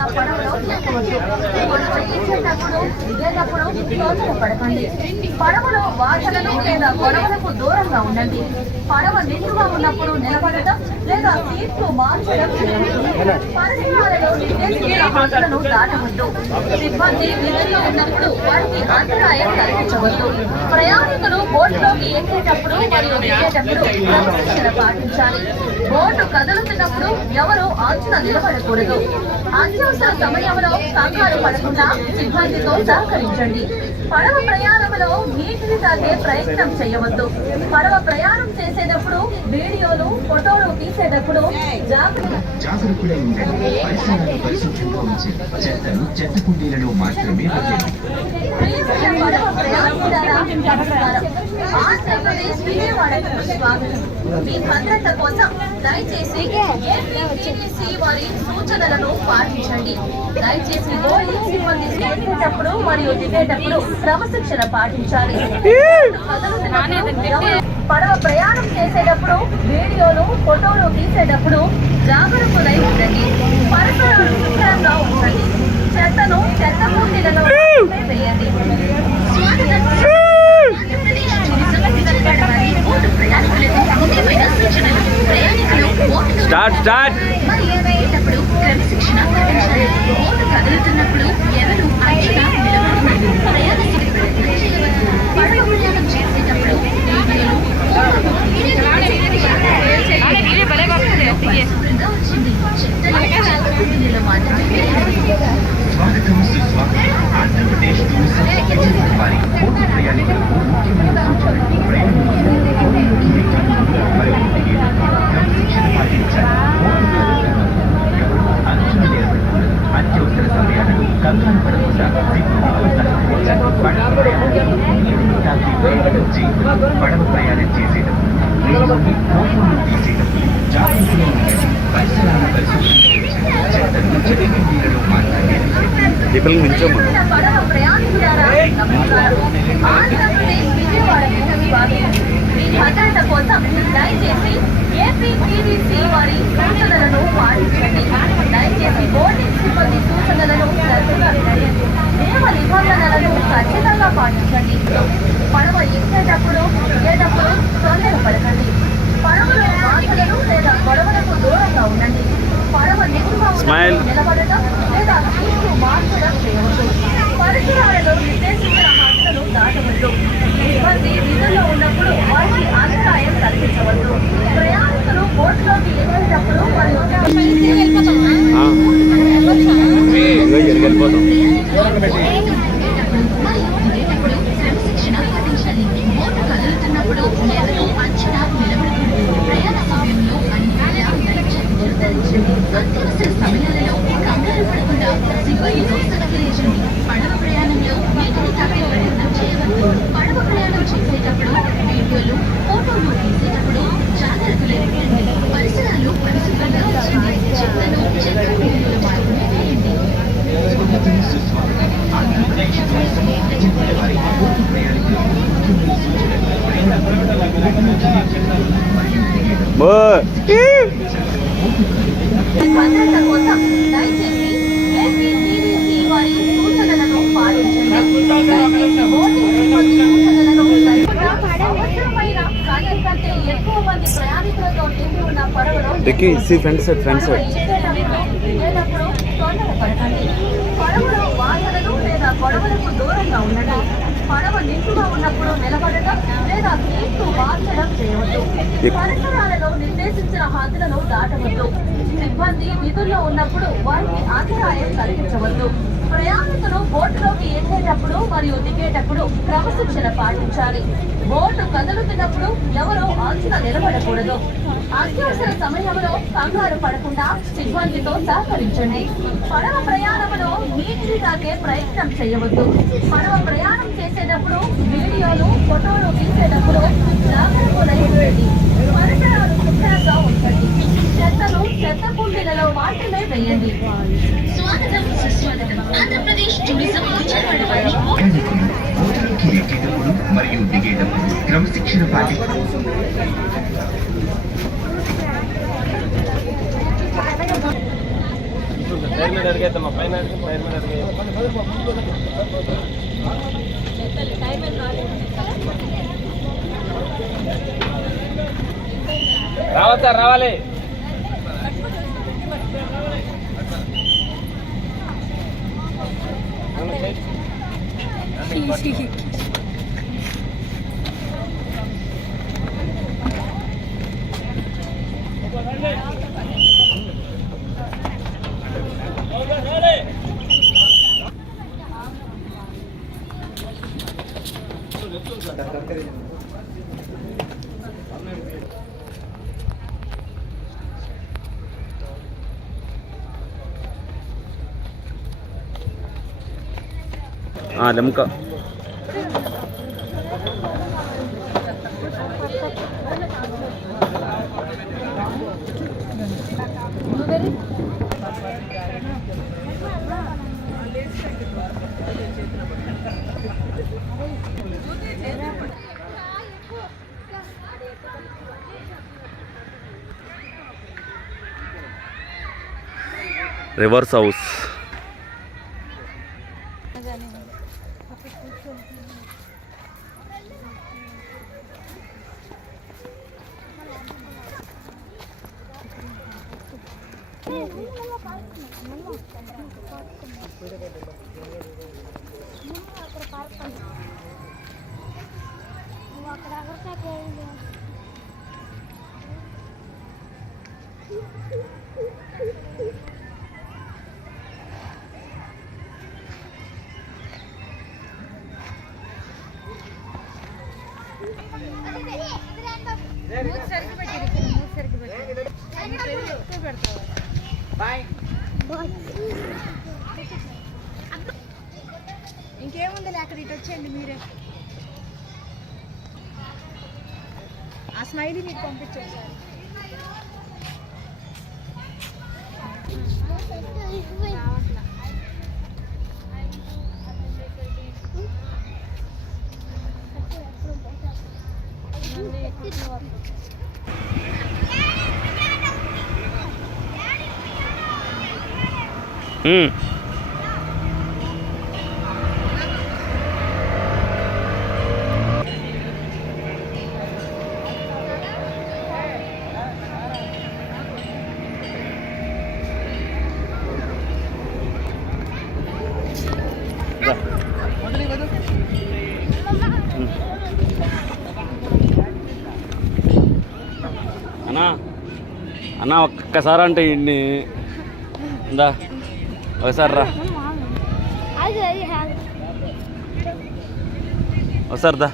ఉన్న పడవలో ఎక్కవద్దు. పడవ ఎక్కేటప్పుడు దిగేటప్పుడు తొందరపడకండి. పడవలో వాసనలు లేదా గొడవలకు దూరంగా ఉండండి. పడవ నిండుగా ఉన్నప్పుడు నిలబడటం లేదా సీట్లు మార్చడం పరిసరాలలో నిర్దేశించిన హద్దులను దాటవద్దు. సిబ్బంది విధుల్లో ఉన్నప్పుడు వారికి అంతరాయం కల్పించవద్దు. ప్రయాణికులు బోట్లోకి ఎక్కేటప్పుడు మరియు దిగేటప్పుడు క్రమశిక్షణ పాటించాలి. బోటు కదులుతున్నప్పుడు ఎవరు అంచున నిలబడకూడదు. అత్యవసర సమయంలో కంగారు పడకుండా సిబ్బందితో సహకరించండి. పడవ ప్రయాణంలో నీటిని తాగే ప్రయత్నం చేయవద్దు. పడవ ప్రయాణం చేసేటప్పుడు వీడియోలు ఫోటోలు తీసేటప్పుడు జాగ్రత్తగా ఉండండి. పరిసరాలను పరిశుభ్రంగా ఉంచి చెత్తను చెత్త కుండీలలో మాత్రమే వదిలేయండి. ఆంధ్రప్రదేశ్ విజయవాడకు స్వాగతం. మీ భద్రత కోసం దయచేసి ఏపీటీసీ వారి సూచనలను పాటించండి. దయచేసి బోర్డింగ్ సిబ్బంది ఎక్కేటప్పుడు మరియు దిగేటప్పుడు క్రమశిక్షణ పాటించాలి. పడవ ప్రయాణం చేసేటప్పుడు వీడియోలు ఫోటోలు తీసేటప్పుడు జాగ్రత్తలై ఉండండి. పరిసరాలు శుభ్రంగా ఉంచండి. చెత్తను చెత్త కుండీలలో వేయండి. క్రమశిక్షణ పాటించాలి. బోటు కదులుతున్నప్పుడు ఎవరు అంచున నిలబడకూడదు. పడవ ప్రయాణం చేసేటప్పుడు స్వాగతం సుస్వాగతం. ఆంధ్రప్రదేశ్ టూరిజం విజయవాడ వారి బోటు ప్రయాణికులకు ముఖ్యమైన సూచనలు. ప్రయాణికులు క్రమశిక్షణ పాటించాలి. అంచున నిలబడకూడదు. అత్యవసర సమయాలను కంగారు పడకుండా సిబ్బందితో సహకరించాలి. పడవ ప్రయాణికులు నీటిని తాకి ప్రయాణం చేయకూడదు. పడవ ప్రయాణం చేసేటప్పుడు వీడియోని ఫోటోలు తీసేటప్పుడు జాగ్రత్తగా ఉండండి. పరిసరాలను పరిశుభ్రంగా చెత్తను చెత్త కుండీలలో మాత్రమే పడవ ప్రయాణికులారా నమస్కారం. ఆంధ్రప్రదేశ్ విజయవాడకు స్వాగతం. మీ భద్రత కోసం దయచేసి ఏపీటీసీ వారి సూచనలను పాటించండి. దయచేసి బోర్డింగ్ సిబ్బంది సూచనలను శ్రద్ధగా వినండి. నియమ నిబంధనలను ఖచ్చితంగా పాటించండి. పడవ ఎక్కేటప్పుడు దిగేటప్పుడు తొందరపడకండి. పడవలో వాసనలు లేదా గొడవలకు దూరంగా ఉండండి. పడవ నిలువుగా నిలబడటం లేదా సీట్లు మార్చడం చేయవద్దు. పరిసరాలలో నిర్దేశించిన హద్దులను దాటవద్దు. సిబ్బంది విధుల్లో ఉన్నప్పుడు వారికి అంతరాయం కల్పించవద్దు. ప్రయాణికులు బోట్లోకి ఎక్కేటప్పుడు మరియు క్రమశిక్షణ పాటించాలి. బోటు కదులుతున్నప్పుడు ఎవరు అంచనా నిలబడకూడదు. ప్రయాణ సమయంలో అత్యవసర సమయాలలో కంగారు పడకుండా సిబ్బందితో సహకరించండి. పడవ ప్రయాణంలో నీటిని తాకే ప్రయత్నం చేయవద్దు. పడవ ప్రయాణం చేసేటప్పుడు వీడియోలు ఫోటోలు తీసేటప్పుడు జాగ్రత్తలు ఎదుర్కొండి. పరిసరాలు పరిశుభ్రంగా ఉంచండి. చెత్తను చెత్త కుండీలలో మాత్రమే వేయండి. స్వాగతం సుస్వాగతం. ఆంధ్రప్రదేశ్ టూరిజం విజయవాడ వారి బోటు ప్రయాణికులకు ముఖ్యమైన సూచనలు. భద్రత కోసం దయచేసి ఏపీటీసీ వారి సూచనలను పాటించండి. అవసరమైన గంటల కంటే ఎక్కువ మంది ప్రయాణికులతో నిండి ఉన్న పడవలో దిగేటప్పుడు తొందరపడకండి. పడవలో వాసనలు లేదా గొడవలకు దూరంగా ఉండండి. పడవ నిండుగా ఉన్నప్పుడు నిలబడటం లేదా సీట్లు మార్చడం చేయవద్దు. పరిసరాలలో నిర్దేశించిన హద్దులను దాటవద్దు. సిబ్బంది విధుల్లో ఉన్నప్పుడు వారికి అంతరాయం కల్పించవద్దు. ప్రయాణికులు బోటులోకి ఎక్కేటప్పుడు మరియు దిగేటప్పుడు క్రమశిక్షణ పాటించాలి. బోటు కదులుతున్నప్పుడు ఎవరు అంచున నిలబడకూడదు. అత్యవసర సమయంలో కంగారు పడకుండా సిబ్బందితో సహకరించండి. పడవ ప్రయాణంలో నీటిని తాకే ప్రయత్నం చేయవద్దు. పడవ ప్రయాణం చేసేటప్పుడు వీడియోలు ఫోటోలు తీసేటప్పుడు జాగ్రత్తలై ఉండండి. పరిసరాలు శుభ్రంగా ఉంచండి. చెత్తను చెత్త కుండీలలో మాత్రమే వేయండి. స్వాగతం సుస్వాగతం. ఆంధ్రప్రదేశ్ టూరిజం విజయవాడ వారి బోటులోకి ఎక్కేటప్పుడు మరియు దిగేటప్పుడు క్రమశిక్షణ పాటించాలి. రావచ్చా రావాలి లెమ్క రివర్స్ హౌస్ ఇంకేముంది అక్కడ ఇటు వచ్చేయండి మీరే ఆ స్మైలీ మీకు పంపించేసారు అన్నా అన్నా ఒక్కసారి అంటే ఇన్ని ఇందా ఒకసారి రా ఒకసారి దా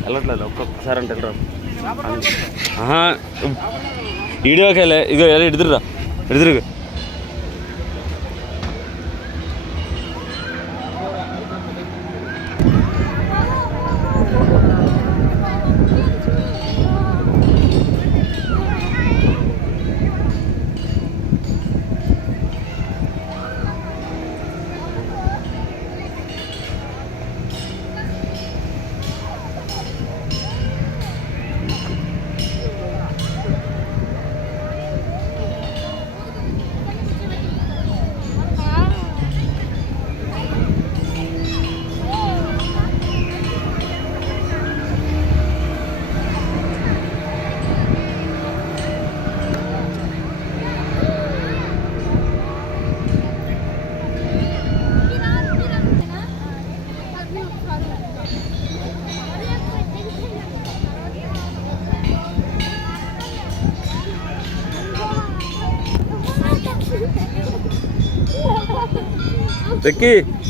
వెళ్ళట్లేదు ఒక్కొక్కసారి అంటే వీడియోకి వెళ్ళే ఇగో ఎదురురా ఎదురుగా Becky.